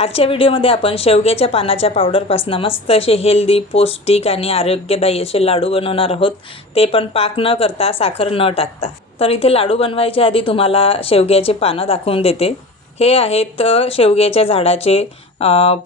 आजच्या व्हिडिओमध्ये आपण शेवग्याच्या पानाच्या पावडरपासून मस्त असे हेल्दी पौष्टिक आणि आरोग्यदायी असे लाडू बनवणार आहोत. ते पण पाक न करता साखर न टाकता. तर इथे लाडू बनवायच्या आधी तुम्हाला शेवग्याचे पानं दाखवून देते. हे आहेत शेवग्याच्या झाडाचे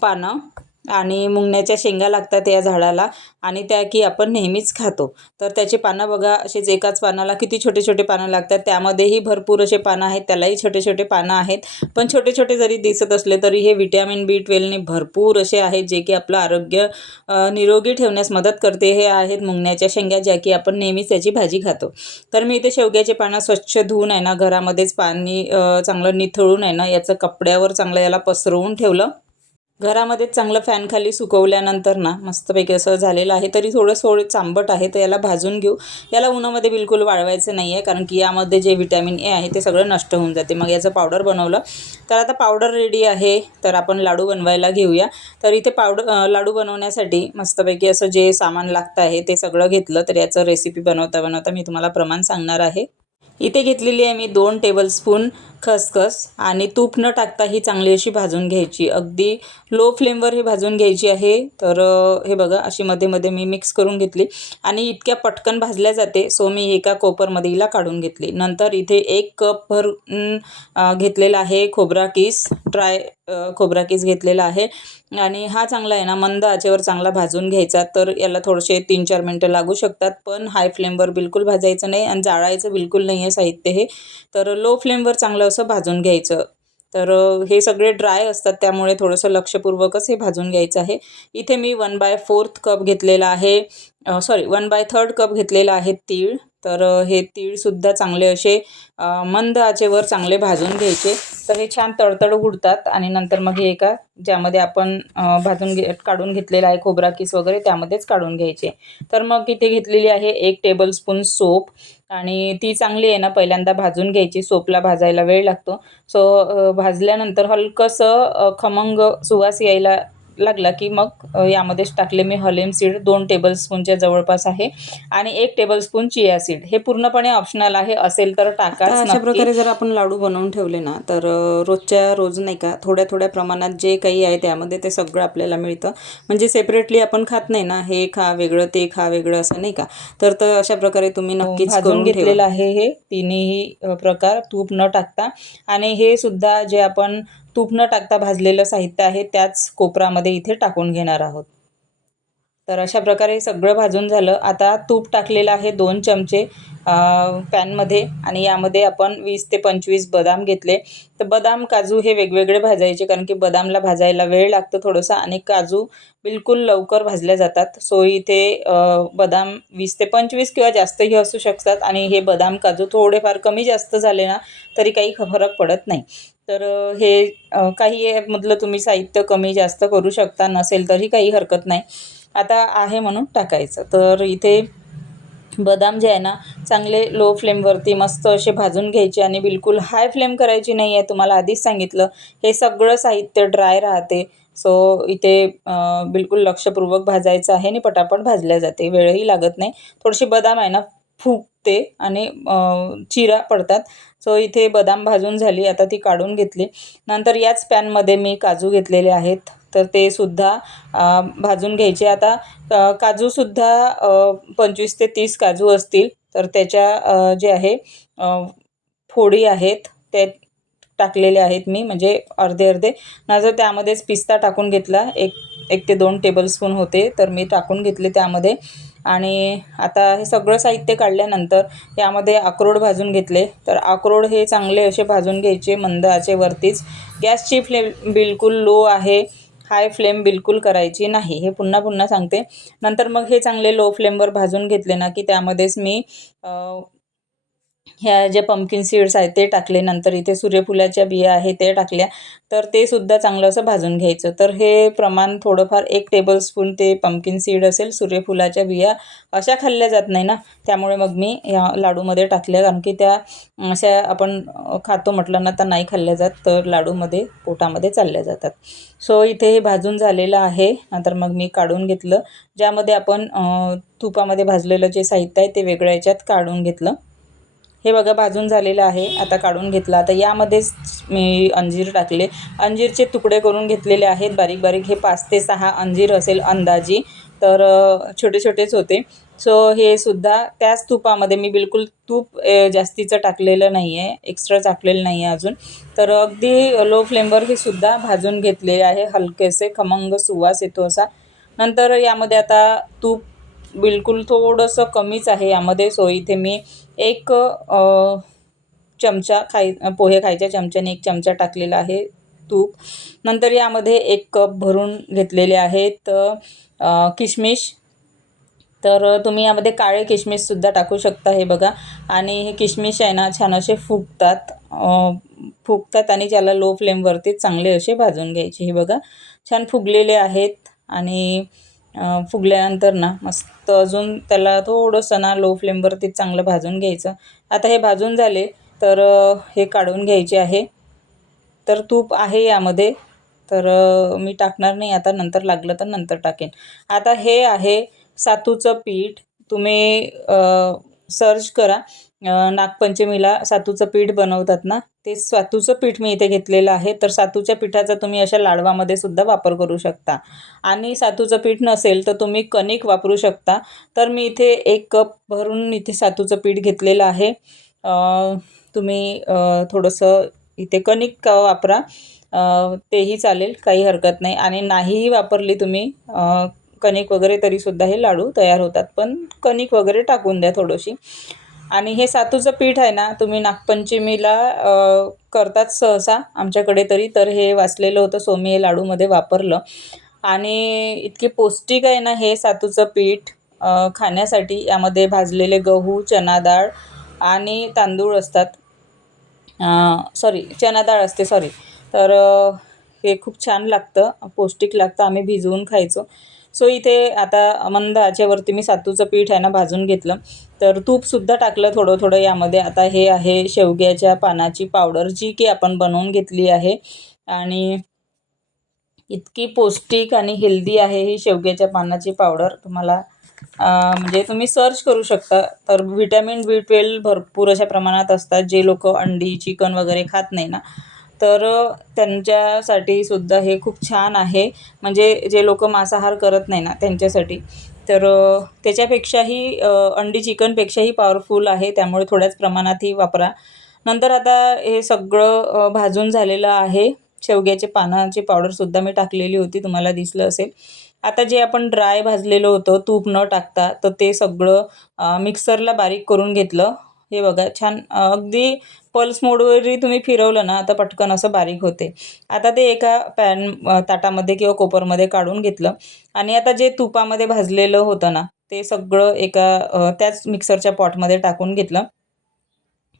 पानं. आणि मुंगण्याच्या शेंगा लागतात या झाडाला आणि त्या की आपण नेहमीच खातो. तर त्याचे पानं बघा असेच एकाच पानाला किती छोटे छोटे पानं लागतात त्यामध्येही भरपूर असे पानं आहेत त्यालाही छोटे छोटे पानं आहेत. पण छोटे छोटे जरी दिसत असले तरी हे विटॅमिन बी ट्वेल्वने भरपूर असे आहेत जे की आपलं आरोग्य निरोगी ठेवण्यास मदत करते. हे आहेत मुंगण्याच्या शेंगा ज्या की आपण नेहमीच त्याची भाजी खातो. तर मी इथे शेवग्याचे पानं स्वच्छ धुवून आहे ना घरामध्येच पाणी चांगलं निथळून आहे ना याचं कपड्यावर चांगलं याला पसरवून ठेवलं. घरामध्येच चांगलं फॅनखाली सुकवल्यानंतर ना मस्तपैकी असं झालेलं आहे. तरी थोडं थोडं चांबट आहे तर याला भाजून घेऊ. याला उन्हामध्ये बिलकुल वाळवायचं नाही आहे कारण की यामध्ये जे विटॅमिन ए आहे ते सगळं नष्ट होऊन जाते. मग याचं पावडर बनवलं. तर आता पावडर रेडी आहे तर आपण लाडू बनवायला घेऊया. तर इथे पावडर लाडू बनवण्यासाठी मस्तपैकी असं जे सामान लागतं आहे ते सगळं घेतलं. तर याचं रेसिपी बनवता बनवता मी तुम्हाला प्रमाण सांगणार आहे. इथे घेतलेली आहे मी दोन टेबलस्पून खसखस आणि तूप न टाकता ही चांगली अशी भाजून घ्यायची. अगदी लो फ्लेमवर ही भाजून घ्यायची आहे. तर हे बघा अशी मध्ये मध्ये मी मिक्स करून घेतली. आणि इतक्या पटकन भाजल्या जाते सो मी एका कोपरमध्ये हिला काढून घेतली. नंतर इथे एक कप भर घेतलेला आहे खोबरा किस. ड्राय खोबरा किस घेतलेला आहे. आणि हा चांगला आहे ना मंद आचेवर चांगला भाजून घ्यायचा. तर याला थोडेसे तीन चार मिनटं लागू शकतात पण हाय फ्लेमवर बिलकुल भाजायचं नाही आणि जाळायचं बिलकुल नाही आहे साहित्य हे. तर लो फ्लेमवर चांगलं थोडंसं भाजून घ्यायचं. तर हे सगळे ड्राय असतात त्यामुळे थोडंसं लक्षपूर्वकच हे भाजून घ्यायचं आहे. इथे मी वन बाय फोर्थ कप घेतलेला आहे. Sorry one by third cup घेतलेला आहे तीळ. तर हे तीळसुद्धा चांगले असे मंद आचेवर चांगले भाजून घ्यायचे. तर हे छान तडतड उडतात आणि नंतर मग हे एका ज्यामध्ये आपण भाजून घे काढून घेतलेला आहे खोबरा किस वगैरे त्यामध्येच काढून घ्यायचे. तर मग इथे घेतलेली आहे एक टेबलस्पून सोप आणि ती चांगली आहे ना पहिल्यांदा भाजून घ्यायची. सोपला भाजायला वेळ लागतो. सो भाजल्यानंतर हलकंसं खमंग सुवास यायला लागला की मग यामध्येच टाकले मी हलेम सीड दोन टेबलस्पूनच्या जवळपास आहे. आणि एक टेबलस्पून चिया सीड हे पूर्णपणे ऑप्शनल आहे असेल तर टाका. अशा. प्रकारे जर आपण लाडू बनवून ठेवले ना तर रोजच्या रोज नाही का थोड्या थोड्या प्रमाणात जे काही आहे त्यामध्ये ते सगळं आपल्याला मिळतं. म्हणजे सेपरेटली आपण खात नाही ना हे खा वेगळं ते खा वेगळं असं नाही का? तर तर अशा प्रकारे तुम्ही नक्कीच भाजून करून घेतलेलं आहे हे. तिन्ही प्रकार तूप न टाकता. आणि हे सुद्धा जे आपण तूप न टाकता भाजलेलं साहित्य आहे त्याच कोपरामध्ये इथे टाकून घेणार आहोत. तर अशा प्रकारे हे सगळं भाजून झालं. आता तूप टाकलेलं आहे दोन चमचे पॅनमध्ये आणि यामध्ये आपण वीस ते पंचवीस बदाम घेतले. तर बदाम काजू हे वेगवेगळे भाजायचे कारण की बदामला भाजायला वेळ लागतो थोडंसं आणि काजू बिलकुल लवकर भाजल्या जातात. सो इथे बदाम वीस ते पंचवीस किंवा जास्तही असू शकतात आणि हे बदाम काजू थोडेफार कमी जास्त झाले ना तरी काही फरक पडत नाही. तर हे काही मधलं तुम्ही साहित्य कमी जास्त करू शकता नसेल तरी काही हरकत नाही. आता आहे म्हणून टाकायचं. तर इथे बदाम जे आहे ना चांगले लो फ्लेमवरती मस्त असे भाजून घ्यायचे आणि बिलकुल हाय फ्लेम करायची नाही आहे तुम्हाला आधीच सांगितलं. हे सगळं साहित्य ड्राय राहते. सो इथे बिलकुल लक्षपूर्वक भाजायचं आहे आणि पटापट भाजल्या जाते. वेळही लागत नाही. थोडीशी बदाम आहे ना फुगते आणि चिरा पडतात. सो इथे बदाम भाजून झाली. आता ती काढून घेतली. नंतर याच पॅनमध्ये मी काजू घेतलेले आहेत. तर ते सुद्धा भाजून घ्यायचे. आता काजूसुद्धा पंचवीस ते तीस काजू असतील तर त्याच्या जे आहे फोडी आहेत ते टाकलेले आहेत मी म्हणजे अर्धे अर्धे. नंतर त्यामध्येच पिस्ता टाकून घेतला एक एक ते दोन टेबलस्पून होते तर मी टाकून घेतले त्यामध्ये. आणि आता हे सगळं साहित्य काढल्यानंतर यामध्ये अक्रोड भाजून घेतले. तर अक्रोड हे चांगले असे भाजून घ्यायचे मंद आचेवरतीच. गॅसची फ्लेम बिलकुल लो आहे. हाय फ्लेम बिलकुल करायची नाही. हे पुन्हा पुन्हा सांगते. नंतर मग हे चांगले लो फ्लेमवर भाजून घेतले ना की त्यामध्येच मी ह्या जे पंपकिन सीड्स आहेत ते टाकले. नंतर इथे सूर्यफुलाच्या बिया आहे ते टाकल्या. तर ते सुद्धा चांगलं असं भाजून घ्यायचं. तर हे प्रमाण थोडंफार एक टेबलस्पून ते पंपकिन सीड असेल सूर्यफुलाच्या बिया अशा खाल्ल्या जात नाही ना. त्यामुळे मग मी या लाडूमध्ये टाकल्या. कारण की त्या अशा आपण खातो म्हटलं ना तर नाही खाल्ल्या जात. तर लाडूमध्ये पोटामध्ये चालल्या जातात. सो इथे हे भाजून झालेलं आहे. नंतर मग मी काढून घेतलं. ज्यामध्ये आपण तुपामध्ये भाजलेलं जे साहित्य आहे ते वेगळ्या याच्यात काढून घेतलं. हे बघा भाजून झालेलं आहे. आता काढून घेतलं. आता यामध्येच मी अंजीर टाकले. अंजीरचे तुकडे करून घेतलेले आहेत. बारीक बारीक हे पाच ते सहा अंजीर असेल अंदाजी. तर छोटे छोटेच होते. सो हे सुद्धा त्याच तुपामध्ये मी बिलकुल तूप जास्तीचं टाकलेलं नाही आहे एक्स्ट्रा टाकलेलं नाही आहे अजून. तर अगदी लो फ्लेमवर हे सुद्धा भाजून घेतलेले आहे. हलकेसे खमंग सुवास येतो असा. नंतर यामध्ये आता तूप बिलकुल थोडंसं कमीच आहे. यामध्ये सो इथे मी एक चमचा खाय पोहे खायच्या चमच्याने एक चमचा टाकलेला आहे तूप. नंतर यामध्ये एक कप भरून घेतलेले आहेत किशमिश. तर तुम्ही यामध्ये काळे किशमिशसुद्धा टाकू शकता हे बघा. आणि हे किशमिश आहे ना छान असे फुगतात. फुगतात आणि त्याला लो फ्लेमवरती चांगले असे भाजून घ्यायचे हे बघा. छान फुगलेले आहेत आणि फुगल्यानंतर ना मस्त अजून त्याला थोडंसं ना लो फ्लेमवरती चांगलं भाजून घ्यायचं. आता हे भाजून झाले तर हे काढून घ्यायचे आहे. तर तूप आहे यामध्ये तर मी टाकणार नाही आता नंतर लागलं तर नंतर टाकेन. आता हे आहे सातूचं पीठ. तुम्ही सर्च करा. नागपंचमीला सातूचं पीठ बनवतात ना ते सातूचं पीठ मी इथे घेतलेलं आहे. तर सातूच्या पिठाचा तुम्ही अशा लाडवामध्ये सुद्धा वापर करू शकता. आणि सातूचं पीठ नसेल तर तुम्ही कणिक वापरू शकता. तर मी इथे एक कप भरून इथे सातूचं पीठ घेतलेलं आहे. तुम्ही थोडंसं इथे कणिक वापरा. तेही चालेल काही हरकत नाही. आणि नाहीही वापरली तुम्ही कणिक वगैरे तरीसुद्धा हे लाडू तयार होतात. पण कणिक वगैरे टाकून द्या थोडीशी. आणि हे सातूचं पीठ आहे ना तुम्ही नागपंचमीला करतात सहसा आमच्याकडे तरी. तर हे वाचलेलं होतं सो मी हे लाडूमध्ये वापरलं. आणि इतके पौष्टिक आहे ना हे सातूचं पीठ खाण्यासाठी. यामध्ये भाजलेले गहू चना डाळ आणि तांदूळ असतात. सॉरी चना डाळ असते सॉरी तर हे खूप छान लागतं पौष्टिक लागतं. आम्ही भिजवून खायचो. सो इथे आता मंद आचेवरती मी सातूचं पीठ आहे ना भाजून घेतलं. तर तूपसुद्धा टाकलं थोडं थोडं यामध्ये. आता हे आहे शेवग्याच्या पानाची पावडर जी की आपण बनवून घेतली आहे. आणि इतकी पौष्टिक आणि हेल्दी आहे ही शेवग्याच्या पानाची पावडर तुम्हाला म्हणजे तुम्ही सर्च करू शकता. तर व्हिटॅमिन बी ट्वेल्व भरपूर अशा प्रमाणात असतात. जे लोक अंडी चिकन वगैरे खात नाही ना. तर त्यांच्यासाठी सुद्धा हे खूप छान आहे. म्हणजे जे लोक मांसाहार करत नाही ना त्यांच्यासाठी. तर त्याच्यापेक्षाही अंडी चिकनपेक्षाही पॉवरफुल आहे. त्यामुळे थोड्याच प्रमाणातही वापरा. नंतर आता हे सगळं भाजून झालेलं आहे. शेवग्याचे पानाची पावडरसुद्धा मी टाकलेली होती. तुम्हाला दिसलं असेल. आता जे आपण ड्राय भाजलेलं होतं तूप न टाकता तर ते सगळं मिक्सरला बारीक करून घेतलं. हे बघा छान अगदी पल्स मोडवरही तुम्ही फिरवलं ना आता पटकन असं बारीक होते. आता ते एका पॅन ताटामध्ये किंवा कोपरमध्ये काढून घेतलं आणि आता जे तुपामध्ये भाजलेलं होतं ना ते सगळं एका त्याच मिक्सरच्या पॉटमध्ये टाकून घेतलं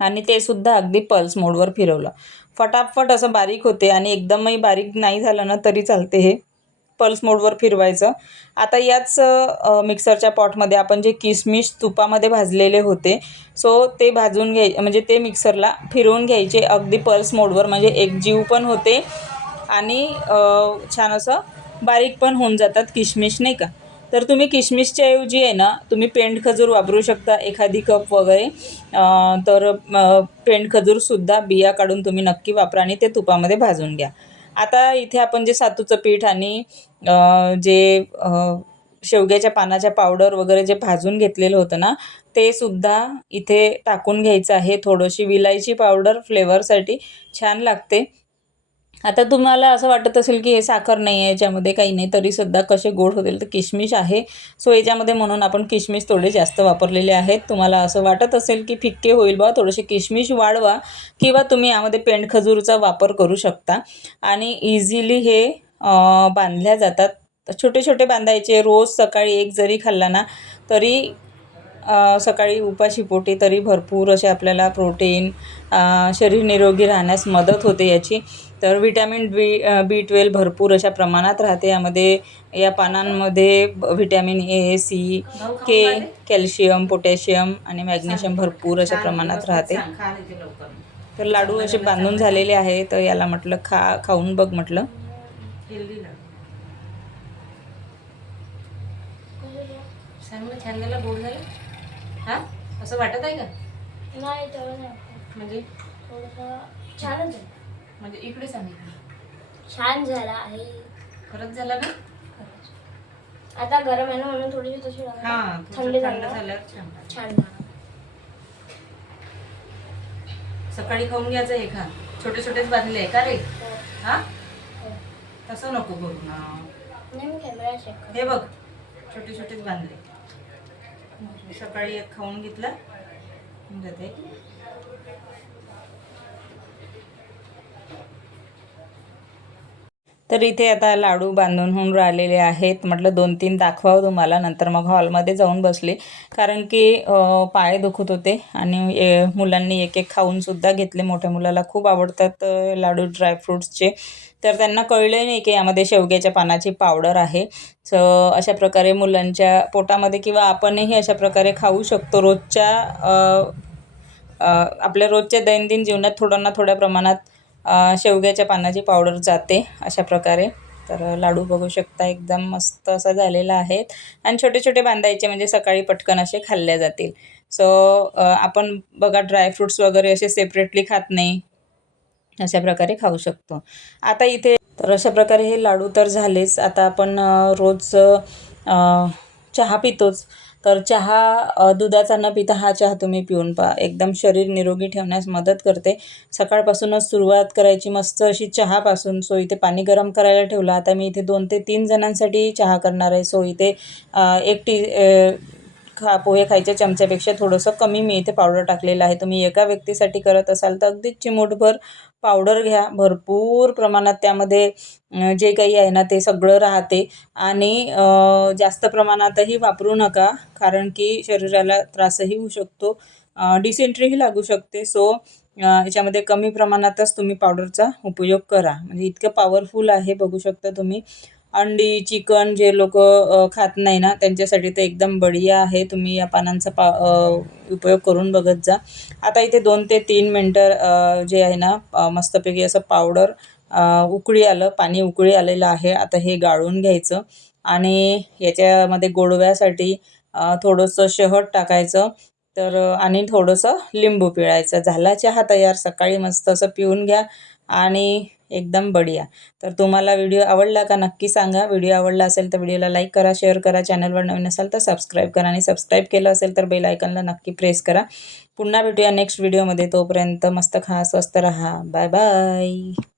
आणि ते सुद्धा अगदी पल्स मोडवर फिरवलं. फटाफट असं बारीक होते आणि एकदमही बारीक नाही झालं ना तरी चालते हे. पल्स मोडवर फिरवायचं. आता याच मिक्सरच्या पॉटमध्ये आपण जे किसमिश तुपामध्ये भाजलेले होते सो ते भाजून घ्याय म्हणजे ते मिक्सरला फिरवून घ्यायचे. अगदी पल्स मोडवर म्हणजे एकजीव पण होते आणि छान असं बारीक पण होऊन जातात किशमिश नाही का? तर तुम्ही किशमिशच्या ऐवजी आहे ना तुम्ही पेंड खजूर वापरू शकता एखादी कप वगैरे. तर पेंड खजूरसुद्धा बिया काढून तुम्ही नक्की वापरा आणि ते तुपामध्ये भाजून घ्या. आता इथे आपण जे सातूचं पीठ आणि जे शेवग्याच्या पानाच्या पावडर वगैरे जे भाजून घेतलेलं होतं ना ते सुद्धा इथे टाकून घ्यायचं आहे. थोडीशी विलायची पावडर फ्लेवरसाठी छान लागते. आता तुम्हाला असं वाटत असेल की हे साखर नाही आहे याच्यामध्ये काही नाही तरीसुद्धा कसे गोड होतील तर किशमिश आहे. सो याच्यामध्ये म्हणून आपण किशमिश थोडे जास्त वापरलेले आहेत. तुम्हाला असं वाटत असेल की फिक्के होईल बा थोडेसे किशमिश वाढवा किंवा तुम्ही यामध्ये पेंडखजूरचा वापर करू शकता. आणि इझिली हे बांधल्या जातात. छोटे छोटे बांधायचे रोज सकाळी एक जरी खाल्ला ना तरी सकाळी उपाशीपोटी तरी भरपूर असे आपल्याला प्रोटीन शरीर निरोगी राहण्यास मदत होते याची. तर विटॅमिन बी बी ट्वेल्व भरपूर अशा प्रमाणात राहते. यामध्ये या पानांमध्ये vitamin A C K calcium potassium आणि मॅग्नेशियम भरपूर अशा प्रमाणात राहते. तर लाडू असे बांधून झालेले आहे तर याला म्हटलं खा खाऊन बघ म्हटलं. चांगलं छान झालं गोड झालं हा? असं वाटत आहे का. म्हणजे? थोडंसं छानच आहे. म्हणजे इकडे सांग इकडे छान झाला आहे. खरंच झालं ना. आता गरम आहे ना म्हणून थोडीशी तशी लागते. हा थंडी झाली? झाल्यावर छान छान झाला. सकाळी खाऊन घ्यायचं हे खा. छोटे छोटेच बांधले का रे? हो. हा? हो. तसं नको करू ना. नाही मी कॅमेरा चेक करते. हे बघ छोटे छोटेच बांधले सकाळी एक खाऊन घेतला. होऊन जाते तर इथे आता लाडू बांधून होऊन राहिलेले आहेत. म्हटलं दोन तीन दाखवावं तुम्हाला. नंतर मग हॉलमध्ये जाऊन बसले. कारण की पाय दुखत होते आणि मुलांनी एक एक खाऊनसुद्धा घेतले. मोठ्या मुलाला खूप आवडतात लाडू ड्रायफ्रूट्सचे तर त्यांना कळले नाही की यामध्ये शेवग्याच्या पानाची पावडर आहे. सो अशा प्रकारे मुलांच्या पोटामध्ये किंवा आपणही अशा प्रकारे खाऊ शकतो. रोजच्या आपल्या रोजच्या दैनंदिन जीवनात थोडं ना थोड्या प्रमाणात शेवग्याच्या पानाची पावडर जाते अशा प्रकारे. तर लाडू बघू शकता एकदम मस्त असा झालेला आहेत आणि छोटे छोटे बांधायचे म्हणजे सकाळी पटकन असे खाल्ल्या जातील. सो आपण बघा ड्रायफ्रुट्स वगैरे असे सेपरेटली खात नाही. अशा प्रकारे खाऊ शकतो. आता इथे तर अशा प्रकारे हे लाडू तर झालेच. आता आपण रोज चहा पितोच. तर चहा दुधाचा न पिता हा चहा तुम्ही पिऊन पहा. एकदम शरीर निरोगी ठेवण्यास मदत करते. सकाळपासूनच सुरुवात करायची मस्त अशी चहापासून. सो इथे पाणी गरम करायला ठेवलं. आता मी इथे दोन ते तीन जणांसाठी चहा करणार आहे. सो इथे एक टी खा पोहे खायच्या चमच्यापेक्षा थोडंसं कमी मी इथे पावडर टाकलेलं आहे. तुम्ही एका व्यक्तीसाठी करत असाल तर अगदीच चिमूटभर पावडर घ्या. भरपूर प्रमाणात त्यामध्ये जे काही आहे ना ते सगळं राहते. आणि जास्त प्रमाणातही वापरू नका कारण की शरीराला त्रासही होऊ शकतो. डिसेंट्रीही लागू शकते. सो याच्यामध्ये कमी प्रमाणातच तुम्ही पावडरचा उपयोग करा. म्हणजे इतकं पॉवरफुल आहे बघू शकता तुम्ही. अंडी चिकन जे लोक खात नाही ना त्यांच्यासाठी तर एकदम बढिया आहे. तुम्ही या पानांचा पा उपयोग करून बघत जा. आता इथे दोन ते तीन मिनटं जे आहे ना मस्तपैकी असं पावडर उकळी आलं पाणी उकळी आलेलं आहे. आता हे गाळून घ्यायचं आणि याच्यामध्ये गोडव्यासाठी थोडंसं शहद टाकायचं. तर आणि थोडंसं लिंबू पिळायचं. झाला चहा तयार. सकाळी मस्त असं पिऊन घ्या आणि एकदम बढिया. तर तुम्हाला व्हिडिओ आवडला का नक्की सांगा. व्हिडिओ आवडला असेल तर व्हिडिओला लाईक करा शेअर करा. चॅनलवर नवीन असाल तर सबस्क्राईब करा आणि सबस्क्राईब केलं असेल तर बेल आयकनला नक्की प्रेस करा. पुन्हा भेटूया नेक्स्ट व्हिडिओमध्ये तोपर्यंत मस्त खा स्वस्त रहा. Bye bye